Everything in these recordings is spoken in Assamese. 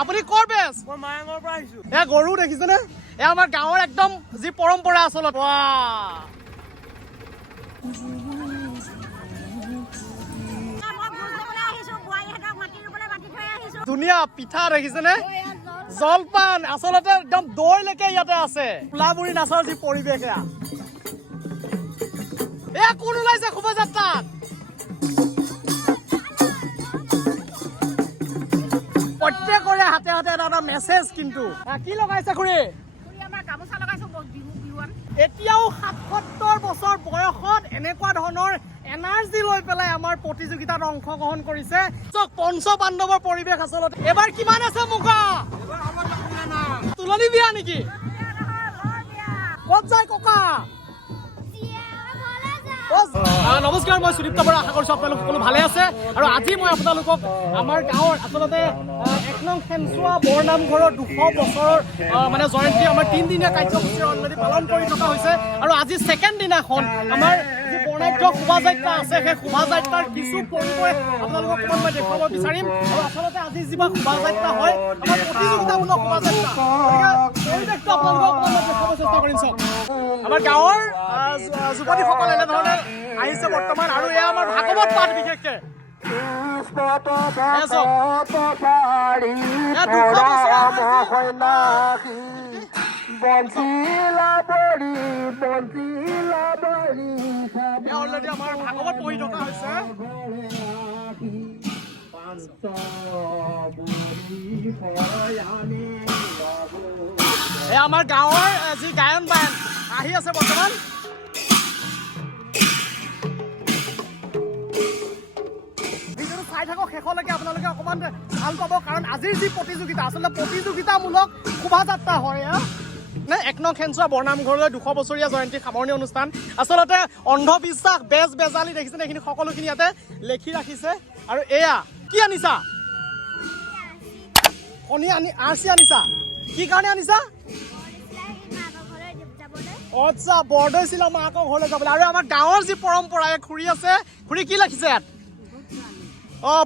আপুনি ক'ৰ বেছ? মই মায়াঙৰ পৰা আহিছো। এ গৰু দেখিছেনে? এ আমাৰ গাঁৱৰ একদম যি পৰম্পৰা আচলতে। ধুনীয়া পিঠা দেখিছেনে? জলপান আচলতে একদম দৈলৈকে ইয়াতে আছে। কোলাবুৰী নাচৰ যি পৰিৱেশ এয়া। এয়া কোন ওলাইছে শোভাযাত্ৰাত? প্ৰত্যেকৰে হাতে হাতে এটা মেছেজ কিন্তু। কি লগাইছে খুৰী? এতিয়াও ৭৭ বছৰ বয়সত এনেকুৱা ধৰণৰ এনাৰ্জি লৈ পেলাই আমাৰ প্ৰতিযোগিতাত অংশগ্ৰহণ কৰিছে। পঞ্চ পাণ্ডৱৰ পৰিৱেশ আচলতে। এবাৰ কিমান আছে মুখা? তুলনি বিয়া নেকি? ক'ত যায় ককা? নমস্কাৰ, মই সুদীপ্ত বৰা। আশা কৰিছোঁ আপোনালোক সকলো ভালে আছে। আৰু আজি মই আপোনালোকক আমাৰ গাঁৱৰ আচলতে ১ নং খেনচুৱা বৰনামঘৰৰ ২০০ বছৰৰ মানে জয়ন্তী আমাৰ ৩ দিনীয়া কাৰ্যসূচী অলৰেডি পালন কৰি থকা হৈছে। আৰু আজি ছেকেণ্ড দিনাখন আমাৰ যি বৰ্ণাঢ্য শোভাযাত্ৰা আছে, সেই শোভাযাত্ৰাৰ কিছু পৰিচয় আপোনালোকক অকণমান মই দেখুৱাব বিচাৰিম। আৰু আচলতে আজি যিবা শোভাযাত্ৰা হয় আমাৰ প্ৰতিযোগিতামূলক শোভাযাত্ৰা, পৰিৱেশটো আপোনালোকক অকণমান মই দেখুৱাব চেষ্টা কৰিম। চাওক, আমাৰ গাঁৱৰ যুৱতীসকল এনেধৰণে আহিছে বৰ্তমান। আৰু এয়া আমাৰ ভাগৱত পাঠ বিশেষকে। অলৰেডি আমাৰ ভাগৱত পঢ়ি থকা হৈছে। এয়া আমাৰ গাঁৱৰ যি গায়ন বায়ন আহি আছে বৰ্তমান। চাই থাকক শেষলৈকে, আপোনালোকে অকণমান ভাল পাব। কাৰণ আজিৰ যি প্ৰতিযোগিতা আচলতে প্ৰতিযোগিতামূলক শোভাযাত্ৰা হয়। ১ নং খেনচুৱা বৰনামঘৰলৈ ২০০ বছৰীয়া জয়ন্তী সামৰণি অনুষ্ঠান। আচলতে অন্ধবিশ্বাস, বেজ বেজালি দেখিছেনে? এইখিনি সকলোখিনি ইয়াতে লেখি ৰাখিছে। আৰু এয়া কি আনিছা? কণী আৰ্চি আনিছা? কি কাৰণে আনিছা? আচ্ছা, বৰদৈ চিলা মাকৰ ঘৰলৈ যাবলৈ। আৰু আমাৰ গাঁৱৰ যি পৰম্পৰা, খুৰী আছে। খুৰী কি লিখিছে ইয়াত?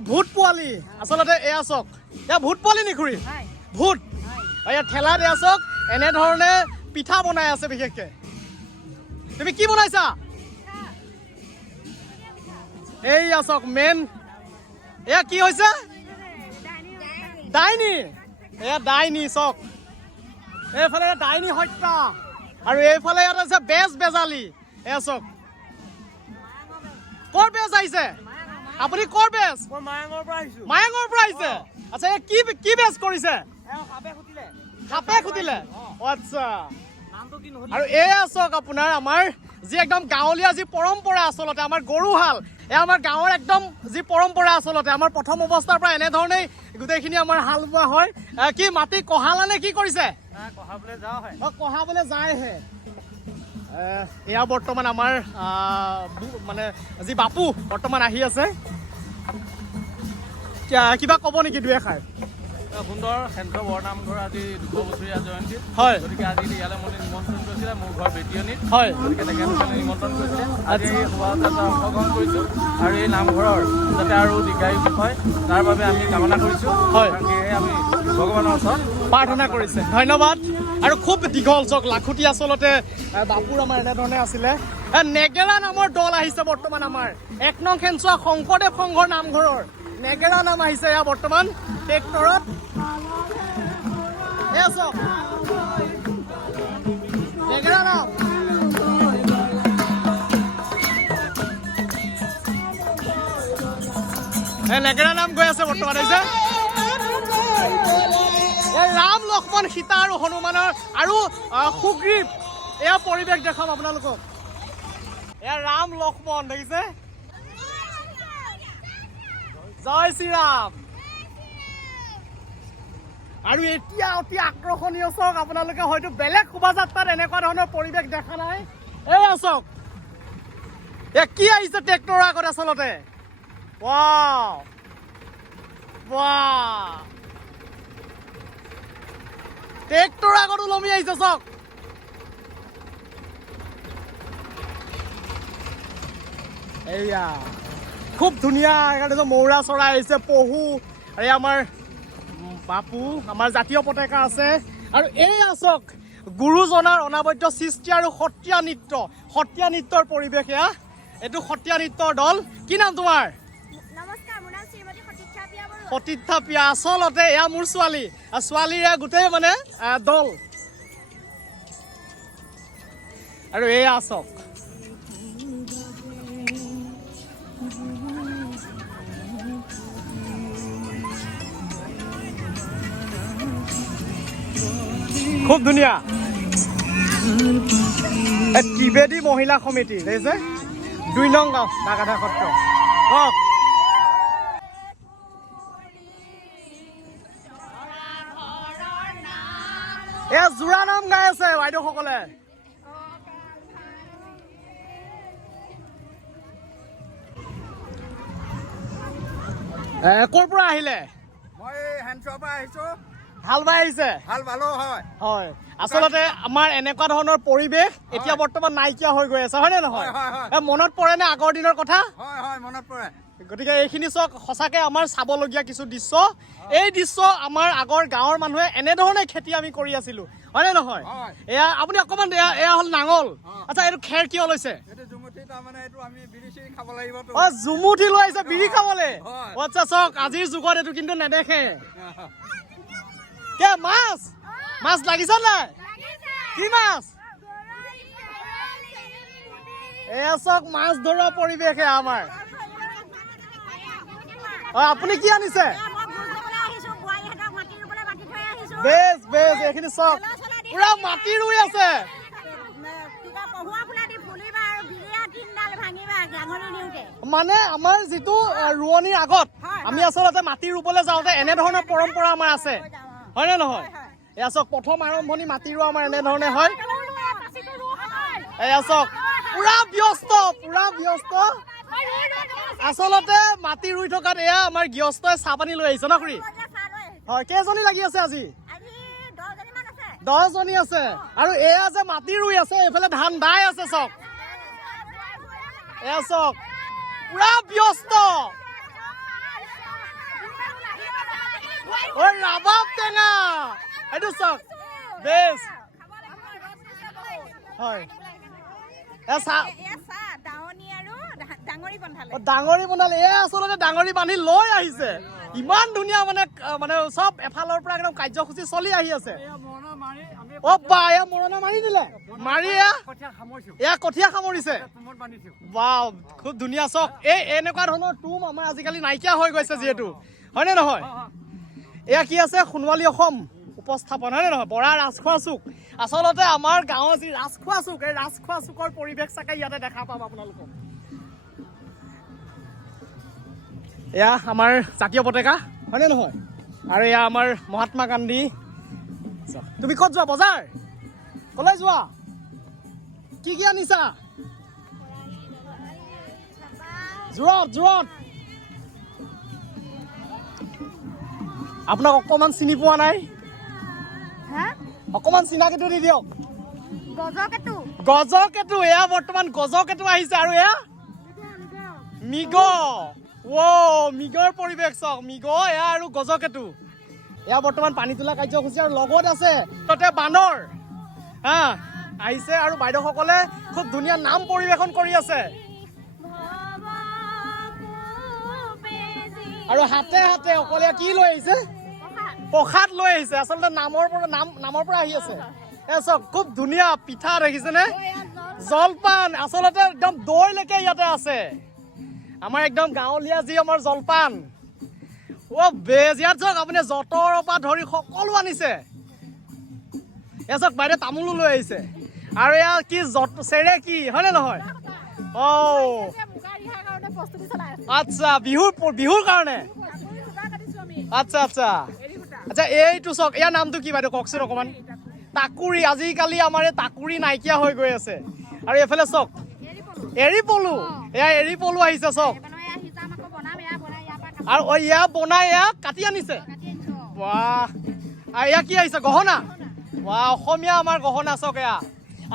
ভূত পোৱালি। আচলতে এয়া চাওক, এয়া ভূত পোৱালি নি খুৰী? ভূত। এয়া ঠেলাত এয়া চাওক এনেধৰণে পিঠা বনাই আছে বিশেষকে। তুমি কি বনাইছা? এইয়া চাওক মেইন। এয়া কি হৈছে? ডাইনী। এয়া ডাইনী চাওক, এইফালে ডাইনী হত্যা। আৰু এইফালে ইয়াত আছে বেজ বেজালি। এয়া চাওক, ক'ৰ বেজ আহিছে? আপুনি ক'ৰ বেজ? মই মায়াঙৰ পৰা আহিছো। মায়াঙৰ পৰা আহিছে? আচ্ছা, কি বেজ কৰিছে? সাপে খুটিলে? আচ্ছা। আৰু এয়া চাওক আপোনাৰ আমাৰ যি একদম গাঁৱলীয়া যি পৰম্পৰা আচলতে আমাৰ গৰুহাল। এয়া আমাৰ গাঁৱৰ একদম যি পৰম্পৰা আচলতে আমাৰ প্ৰথম অৱস্থাৰ পৰা এনেধৰণেই গোটেইখিনি আমাৰ হাল বোৱা হয়। কি মাটি কঢ়ালানে কি কৰিছে? কঢ়াবলৈ যায়হে। এয়া বৰ্তমান আমাৰ মানে যি বাপু বৰ্তমান আহি আছে। কিবা ক'ব নেকি দুই এষাৰ? সুন্দৰ খেনচুৱা বৰনামঘৰ আজি ২০০ বছৰীয়া জয়ন্তী। হয়, গতিকে আজি ইয়ালৈ মোক নিমন্ত্ৰণ কৰিছিলে। মোৰ ঘৰ বেটিয়নিত। হয়, গতিকে তেখেতসকলে নিমন্ত্ৰণ কৰিছিলে। আজি এই শোভাযাত্ৰাত অংশগ্ৰহণ কৰিছোঁ। আৰু এই নামঘৰৰ যাতে আৰু দীৰ্ঘায়ু হয় তাৰ বাবে আমি কামনা কৰিছোঁ। হয়, সেয়েহে আমি ভগৱানৰ ওচৰত প্ৰাৰ্থনা কৰিছে। ধন্যবাদ। আৰু খুব দীঘল চক লাখুটি আচলতে বাপুৰ আমাৰ এনেধৰণে আছিলে। নেগেৰা নামৰ দল আহিছে বৰ্তমান আমাৰ ১ নং খেনচুৱা শংকৰদেৱ সংঘৰ নামঘৰৰ নেগেৰা নাম আহিছে। এয়া বৰ্তমান ট্ৰেক্টৰত। এয়া চক নেগেৰা নাম। নেগেৰা নাম গৈ আছে বৰ্তমান। আহিছে ৰাম, লক্ষ্মণ, সীতা আৰু হনুমানৰ আৰু সুগ্ৰীৱ। এয়া পৰিৱেশ দেখাম আপোনালোকক। এয়া ৰাম লক্ষ্মণ দেখিছে। জয় শ্ৰীৰাম। আৰু এতিয়া অতি আকৰ্ষণীয় চাওক, আপোনালোকে হয়তো বেলেগ শোভাযাত্ৰাত এনেকুৱা ধৰণৰ পৰিৱেশ দেখা নাই। এয়া চাওক, এয়া কি আহিছে ট্ৰেক্টৰৰ আগত আচলতে। ৱাও ৱাও, ট্ৰেক্টৰৰ আগত ওলমি আহিছে চাওক। এইয়া খুব ধুনীয়া। মৌৰা চৰাই আহিছে, পহু। আৰু আমাৰ বাপু আমাৰ জাতীয় পতাকা আছে আৰু এই আছক গুৰুজনাৰ অনাবদ্য সৃষ্টি আৰু সত্ৰীয়া নৃত্যৰ পৰিৱেশ এয়া এইটো সত্ৰীয়া নৃত্যৰ দল কি নাম তোমাৰ নমস্কাৰ মোৰ নাম শ্ৰীমতী সতীৰ্থা পিয়া বৰুৱা সতীৰ্থা পিয়া আচলতে এয়া মোৰ ছোৱালী আৰু ছোৱালীৰে গোটেই মানে দল আৰু এই আছক খুব ধুনীয়া ত্ৰিবেদী মহিলা সমিতি দেখিছে 2 নং গাঁও নাগাধা সত্ৰ কওক এ জোৰা নাম গাই আছে বাইদেউসকলে ক'ৰ পৰা আহিলে মই হেনচৰ পৰা আহিছো ভাল বাই আহিছে ভাল ভালো হয় হয় আচলতে আমাৰ এনেকুৱা ধৰণৰ পৰিৱেশ এতিয়া বৰ্তমান নাইকিয়া হৈ গৈ আছে হয়নে নহয় মনত পৰে নে আগৰ দিনৰ কথা হয় হয় মনত পৰে গতিকে এইখিনি চাওক সঁচাকৈ আমাৰ চাবলগীয়া কিছু দৃশ্য এই দৃশ্য আমাৰ আগৰ গাঁৱৰ মানুহে এনেধৰণে খেতি আমি কৰি আছিলো হয়নে নহয় এয়া আপুনি অকণমান এয়া হ'ল নাঙল আচ্ছা এইটো খেৰ কিয় লৈছে জুমুঠি লৈ আহিছে বিড়ি খাবলৈ আচ্ছা চাওক আজিৰ যুগত এইটো কিন্তু নেদেখে কে মাছ লাগিছে নাই কি মাছ এয়া চাওক মাছ ধৰা পৰিৱেশে আমাৰ আপুনি কি আনিছে বেছ এইখিনি চাওক পুৰা মাটি ৰুই আছে মানে আমাৰ যিটো ৰোৱনিৰ আগত আমি আচলতে মাটি ৰুবলৈ যাওঁতে এনেধৰণৰ পৰম্পৰা আমাৰ আছে হয়নে নহয় এয়া চাওক প্ৰথম আৰম্ভণি মাটি ৰোৱা আমাৰ এনেধৰণে হয় এয়া চাওক পুৰা ব্যস্ত আচলতে মাটি ৰুই থকাত এয়া আমাৰ গৃহস্থই চাহ পানী লৈ আহিছে ন খুৰী হয় কেইজনী লাগি আছে আজি 10 জনী আছে আৰু এয়া যে মাটি ৰুই আছে এইফালে ধান দাই আছে চাওক এয়া চাওক পুৰা ব্যস্ত ঐ ৰাবাব টেঙা এইটো চাওক বেছ হয় ডাঙৰি বনালে এ আচলতে ডাঙৰি বান্ধি লৈ আহিছে ইমান ধুনীয়া মানে চব এফালৰ পৰা একদম কাৰ্যসূচী চলি আহি আছে অ বা এয়া মৰণা মাৰি দিলে মাৰি এয়া কঠীয়া সামৰিছে বাও খুব ধুনীয়া চাওক এনেকুৱা ধৰণৰ তুম আমাৰ আজিকালি নাইকিয়া হৈ গৈছে যিহেতু হয়নে নহয় এয়া কি আছে সোণোৱালী অসম উপস্থাপন হয়নে নহয় বৰা ৰাজখোৱা চুক আচলতে আমাৰ গাঁৱৰ যি ৰাজখোৱা চুক এই ৰাজখোৱা চুকৰ পৰিৱেশ চাগে ইয়াতে দেখা পাম আপোনালোকক এয়া আমাৰ জাতীয় পতাকা হয়নে নহয় আৰু এয়া আমাৰ মহাত্মা গান্ধী তুমি ক'ত যোৱা বজাৰ কলৈ যোৱা কি আনিছা জোৰত আপোনাক অকণমান চিনি পোৱা নাই অকণমান চিনাকিটো দি দিয়ক গজকেতু এয়া বৰ্তমান গজকেতু আহিছে আৰু এয়া মিগৰ পৰিৱেশ চাওক এয়া আৰু গজকেতু এয়া বৰ্তমান পানী তোলা কাৰ্যসূচী আৰু লগত আছে তাতে বান্দৰ আহিছে আৰু বাইদেউসকলে খুব ধুনীয়া নাম পৰিৱেশন কৰি আছে আৰু হাতে অকলে কি লৈ আহিছে প্ৰসাদ লৈ আহিছে আচলতে নামৰ পৰা আহি আছে এ চাওক খুব ধুনীয়া পিঠা দেখিছেনে জলপান আচলতে একদম দৈলৈকে ইয়াতে আছে আমাৰ একদম গাঁৱলীয়া যি আমাৰ জলপান বেজ ইয়াত চাওক আপুনি যঁতৰৰ পৰা ধৰি সকলো আনিছে এয়া চাওক বাইদেউ তামোলো লৈ আহিছে আৰু এয়া কি চেৰে কি হয়নে নহয় আচ্ছা বিহুৰ কাৰণে আচ্ছা এইটো চাওক ইয়াৰ নামটো কি বাইদেউ কওকচোন অকণমান টাকুৰি আজিকালি আমাৰ এই টাকুৰি নাইকিয়া হৈ গৈ আছে আৰু এইফালে চাওক এৰি পলু আহিছে চাওক আৰু এয়া বনাই এয়া কাটি আনিছে বাহ এয়া কি আহিছে গহনা অসমীয়া আমাৰ গহনা চাওক এয়া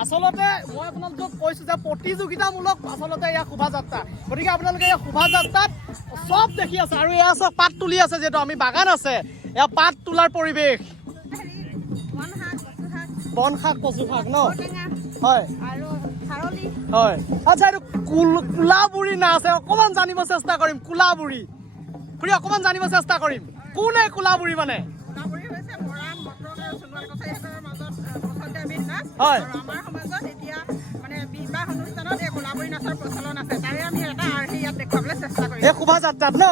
আচলতে মই আপোনালোকক কৈছোঁ যে প্ৰতিযোগিতামূলক আচলতে এয়া শোভাযাত্ৰা গতিকে আপোনালোকে এই শোভাযাত্ৰাত চব দেখি আছে আৰু এয়া চাওক পাত তুলি আছে যিহেতু আমি বাগান আছে এয়া পাত তোলাৰ পৰিৱেশ বন শাক, কচু বন শাক কচু শাক শাক, ন ঔটেঙা হয় আৰু খাৰলি। হয় আচ্ছা এইটো কোলাবুৰি নাচ অকণমান জানিব চেষ্টা কৰিম কোলাবুৰি খুৰী অকণমান জানিব চেষ্টা কৰিম কোন এই কোলাবুৰি মানে কোলাবুৰি হৈছে মৰাণ, মটক আৰু সোণোৱাল কছাৰীহঁতৰ মাজত প্ৰচলিত এবিধ নাচ। হয়। আৰু আমাৰ সমাজত এতিয়া মানে বিবাহ অনুষ্ঠানত এই কোলাবুৰি নাচৰ প্ৰচলন আছে। তাৰে আমি এটা আৰ্হি ইয়াত দেখুৱাবলৈ চেষ্টা কৰিম। এই শোভাযাত্ৰাত ন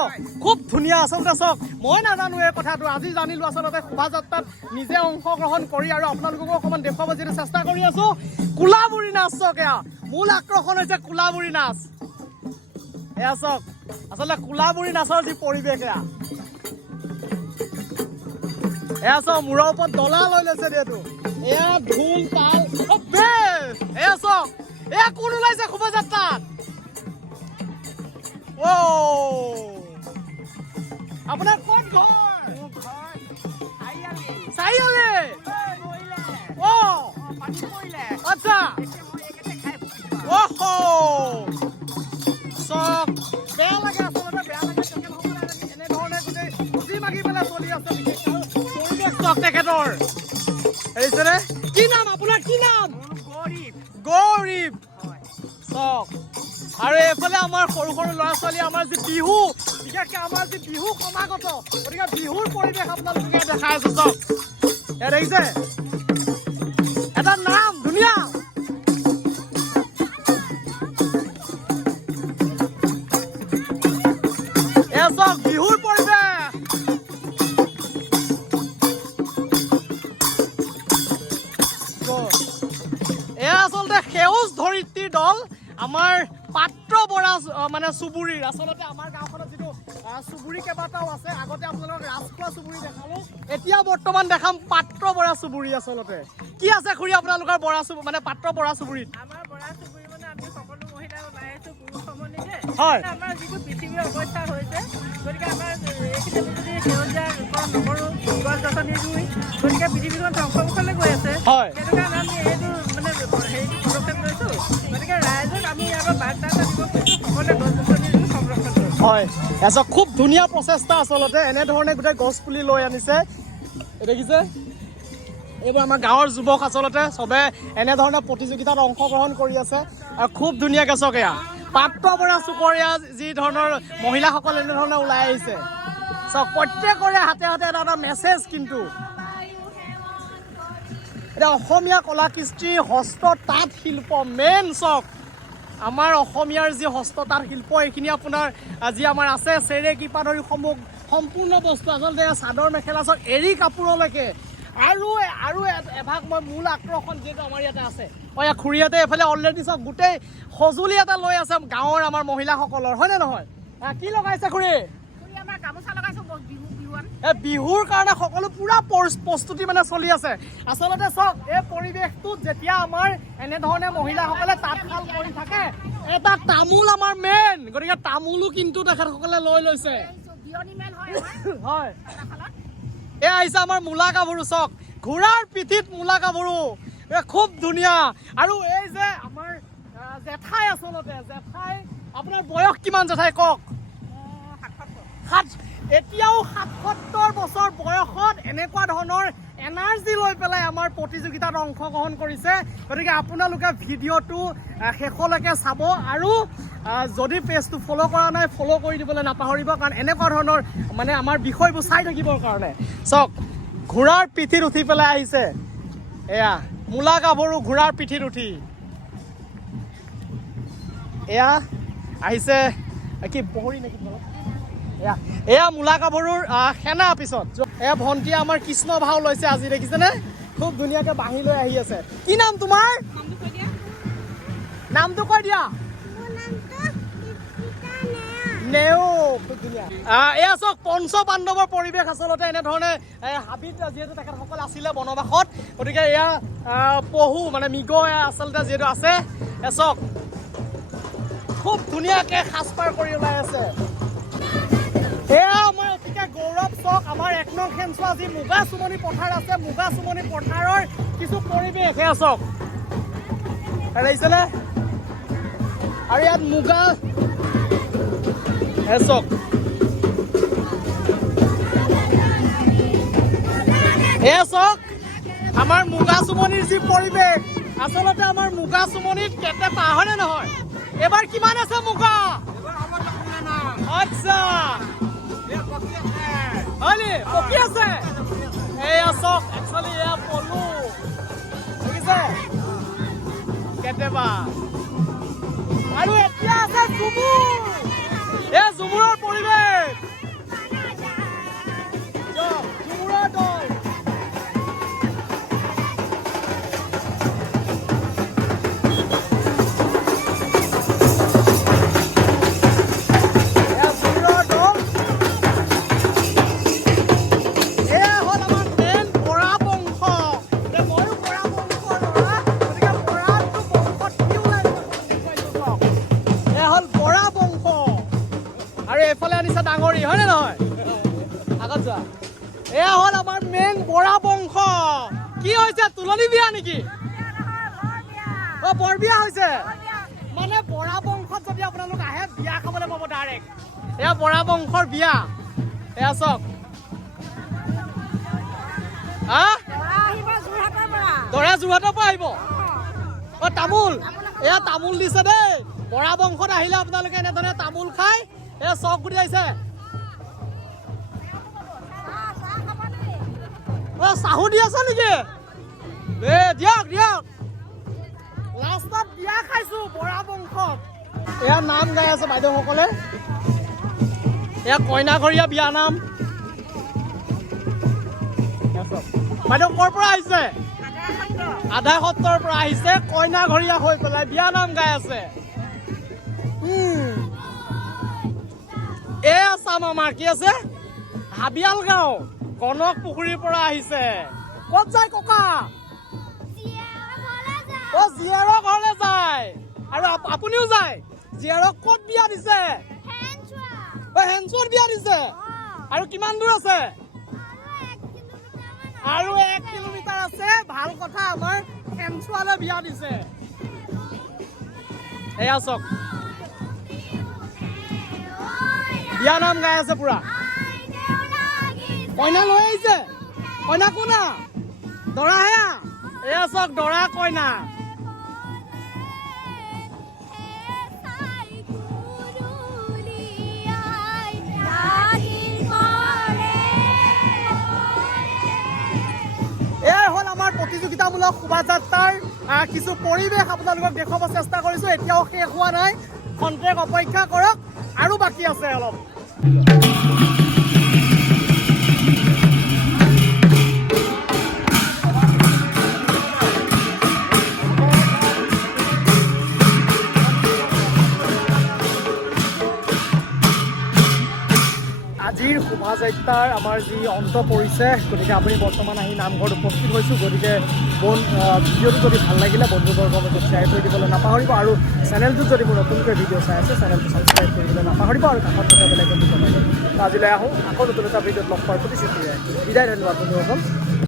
খুব ধুনীয়া আচলতে চাওক মই নাজানো এই কথাটো আজি জানিলো আচলতে শোভাযাত্ৰাত নিজে অংশগ্ৰহণ কৰি আৰু আপোনালোককো অকণমান দেখুৱাব যিটো চেষ্টা কৰি আছো কোলাবুৰি নাচ চাওক এয়া মূল আকৰ্ষণ হৈছে কোলাবুৰি নাচ এয়া চাওক আচলতে কোলাবুৰি নাচৰ যি পৰিৱেশ এয়া চাওক মূৰৰ ওপৰত ডলা লৈ লৈছে যিহেতু এয়া ঢোল তাল এয়া চাওক এয়া কোন ওলাইছে শোভাযাত্ৰাত আপোনাৰ কোন ঘৰ চাৰিআলি আচ্ছা চব বেয়া লাগে আচলতে বেয়া লাগে তেখেতসকলে এনেধৰণে গোটেই খুজি মাগি পেলাই চলি আছে পৰিৱেশ চক তেখেতৰ হেৰিছেনে কি নাম আপোনাৰ কি নাম গৌৰীব চক আৰু এইফালে আমাৰ সৰু সৰু ল'ৰা ছোৱালী আমাৰ যি বিহু বিশেষকৈ আমাৰ যি বিহু সমাগত গতিকে বিহুৰ পৰিৱেশ আপোনালোকে দেখাই আছে চক এয়া দেখিছে এটা নাম ধুনীয়া এয়া চক বিহুৰ পৰিৱেশ এয়া আচলতে সেউজ ধৰিত্ৰীৰ দল আমাৰ পাত্ৰ বৰা মানে চুবুৰীৰ আচলতে আমাৰ গাঁওখনত যিটো চুবুৰী কেইবাটাও আছে আগতে আপোনালোকক ৰাজখোৱা চুবুৰী দেখালো এতিয়া বৰ্তমান দেখাম পাত্ৰ বৰা চুবুৰী আচলতে কি আছে খুৰী আপোনালোকৰ বৰা মানে পাত্ৰ বৰা চুবুৰীত আমাৰ বৰা চুবুৰী মানে আমি সকলো মহিলা ওলাই আহিছোঁ পুৰুষ সমন্বিতে। হয়। আমাৰ যিটো পৃথিৱীৰ অৱস্থা হৈছে গতিকে আমাৰ এইখিনি যদি সেউজীয়া নকৰোঁ গছ গছনি ৰুই গতিকে পৃথিৱীখন ধ্বংসমুখলৈ গৈ আছে। হয়। সেইটো কাৰণে আমি এইটো মানে হেৰিটো পদক্ষেপ লৈছোঁ। গতিকে ৰাইজক আমি ইয়াৰ পৰা বাৰ্তা এটা দিব পাৰিছোঁ সকলোৱে গছ গছনি ৰুই সংৰক্ষণ কৰোঁ। হয় এজন খুব ধুনীয়া প্ৰচেষ্টা আচলতে এনেধৰণে গোটেই গছ পুলি লৈ আনিছে দেখিছে এইবোৰ আমাৰ গাঁৱৰ যুৱক আচলতে চবে এনেধৰণে প্ৰতিযোগিতাত অংশগ্ৰহণ কৰি আছে আৰু খুব ধুনীয়াকৈ চাওক এয়া পাত্ৰ বৰা চুবুৰীয়া যি ধৰণৰ মহিলাসকল এনেধৰণে ওলাই আহিছে চাওক প্ৰত্যেকৰে হাতে হাতে এটা এটা মেছেজ কিন্তু এতিয়া অসমীয়া কলা কৃষ্টি হস্ত তাঁত শিল্প মেইন চাওক আমাৰ অসমীয়াৰ যি হস্ত তাঁত শিল্প এইখিনি আপোনাৰ যি আমাৰ আছে চেৰেকী পৰা ধৰি সম্পূৰ্ণ বস্তু আচলতে চাদৰ মেখেলা চাওক এৰী কাপোৰলৈকে আৰু এভাগ মই মূল আকৰ্ষণ যিহেতু আমাৰ ইয়াতে আছে এয়া খুৰীহঁতে এইফালে অলৰেডি চাওক গোটেই সঁজুলি এটা লৈ আছে গাঁৱৰ আমাৰ মহিলাসকলৰ হয়নে নহয় কি লগাইছে খুৰী আমাৰ গামোচা লগাইছোঁ বিহুৱান বিহুৰ কাৰণে সকলো পুৰা প্ৰস্তুতি মানে চলি আছে আচলতে চাওক এই পৰিৱেশটোত যেতিয়া আমাৰ এনেধৰণে মহিলাসকলে তাঁতশাল কৰি থাকে এটা তামোল আমাৰ মেইন গতিকে তামোলো কিন্তু তেখেতসকলে লৈ লৈছে হয় এয়া আহিছে আমাৰ মূলা গাভৰু চাওক ঘোঁৰাৰ পিঠিত মূলা গাভৰু খুব ধুনীয়া আৰু এই যে আমাৰ জেঠাই আচলতে জেঠাই আপোনাৰ বয়স কিমান জেঠাই কওক এতিয়াও ৭৭ বছৰ বয়সত এনেকুৱা ধৰণৰ এনাৰ্জি লৈ পেলাই আমাৰ প্ৰতিযোগিতাত অংশগ্ৰহণ কৰিছে গতিকে আপোনালোকে ভিডিঅ'টো শেষলৈকে চাব আৰু যদি পেজটো ফ'ল' কৰা নাই ফ'ল' কৰি দিবলৈ নাপাহৰিব কাৰণ এনেকুৱা ধৰণৰ মানে আমাৰ বিষয়বোৰ চাই থাকিবৰ কাৰণে চাওক ঘোঁৰাৰ পিঠিত উঠি পেলাই আহিছে এয়া মূলা গাভৰু ঘোঁৰাৰ পিঠিত উঠি এয়া আহিছে কি পহৰি নেকি এয়া মূলা গাভৰুৰ সেনা পিছত এয়া ভণ্টিয়ে আমাৰ কৃষ্ণ ভাও লৈছে আজি দেখিছেনে খুব ধুনীয়াকৈ বাঁহী লৈ আহি আছে কি নাম তোমাৰ নামটো কৈ দিয়া নেও খুব ধুনীয়া এয়া চাওক পঞ্চ পাণ্ডৱৰ পৰিৱেশ আচলতে এনেধৰণে হাবিত যিহেতু তেখেতসকল আছিলে বনবাসত গতিকে এয়া পহু মানে মৃগ আচলতে যিহেতু আছে চাওক খুব ধুনীয়াকৈ সাজপাৰ কৰি ওলাই আছে এয়া আমাৰ অতিকে গৌৰৱ চক আমাৰ ১ নং খেনচোৱা যি মুগা চুমনি পথাৰ আছে মুগা চুমনি পথাৰৰ কিছু পৰিৱেশ এয়া চক দেখিছেনে আৰু ইয়াত মুগা চক এয়া চাওক আমাৰ মুগা চুমনিৰ যি পৰিৱেশ আচলতে আমাৰ মুগা চুমনিত কেটেপা হয়নে নহয় এবাৰ কিমান আছে মুগা আচ্ছা হয়নি পকি আছে এয়া চাওক একচুৱেলি এয়া পলু দেখিছে কেটেপা আৰু এতিয়া আছে ঝুমুৰ এয়া ঝুমুৰৰ পৰিৱেশ ঝুমুৰৰ দল ডাঙৰি হয়নে নহয় আগত যোৱা এয়া হ'ল আমাৰ মেইন বৰা বংশ কি হৈছে তুলনি বিয়া নেকি অ বৰ বিয়া হৈছে মানে বৰা বংশত যদি আপোনালোক আহে বিয়া খাবলৈ পাব ডাইৰেক্ট এয়া বৰা বংশৰ বিয়া এয়া চাওক দৰা যোৰহাটৰ পৰা আহিব অ তামোল এয়া তামোল দিছে দেই বৰা বংশত আহিলে আপোনালোকে এনেধৰণে তামোল খাই এয়া চক গুটি আহিছে চাহু দি আছে নেকি দিয়ক দিয়ক লাষ্টত বিয়া খাইছো বৰা বংশত এয়া নাম গাই আছে বাইদেউসকলে এয়া কইনাঘৰীয়া বিয়া নাম বাইদেউ ক'ৰ পৰা আহিছে আধা সত্ৰৰ পৰা আহিছে কইনাঘৰীয়া হৈ পেলাই বিয়া নাম গাই আছে এয়া চাম আমাৰ কি আছে হাবিয়াল গাঁও কনক পুখুৰীৰ পৰা আহিছে ক'ত যায় ককা অ জীয়াৰৰ ঘৰলৈ যায় আৰু আপুনিও যায় জীয়াৰক ক'ত বিয়া দিছে হেনচুৱাত বিয়া দিছে আৰু কিমান দূৰ আছে আৰু 1 কিলোমিটাৰ আছে ভাল কথা আমাৰ হেনচুৱালৈ বিয়া দিছে এয়া চাওক বিয়া নাম গাই আছে পুৰা কইনা লৈ আহিছে কইনা কোনা দৰা হেয়া এয়া চাওক দৰা কইনা এয়াই হ'ল আমাৰ প্ৰতিযোগিতামূলক শোভাযাত্ৰাৰ কিছু পৰিৱেশ আপোনালোকক দেখুৱাব চেষ্টা কৰিছো এতিয়াও শেষ হোৱা নাই খন্তেক অপেক্ষা কৰক আৰু বাকী আছে অলপ আজিৰ শোভাযাত্ৰাৰ আমাৰ যি অন্ত পৰিছে গতিকে আপুনি বৰ্তমান আহি নামঘৰত উপস্থিত হৈছোঁ গতিকে ভিডিঅ'টো যদি ভাল লাগিলে বন্ধুবৰ্গৰ মাজত শ্বেয়াৰ কৰি দিবলৈ নাপাহৰিব আৰু চেনেলটোত যদি মোৰ নতুনকৈ ভিডিঅ' চাই আছে চেনেলটো ছাবস্ক্ৰাইব কৰিবলৈ নাপাহৰিব আৰু কাষত থকা বেলেগত আজিলৈ আহোঁ আকৌ নতুন এটা ভিডিঅ'ত লগ পোৱাৰ প্ৰতিশ্ৰুতিৰে বিদায় ধন্যবাদ বন্ধুসকল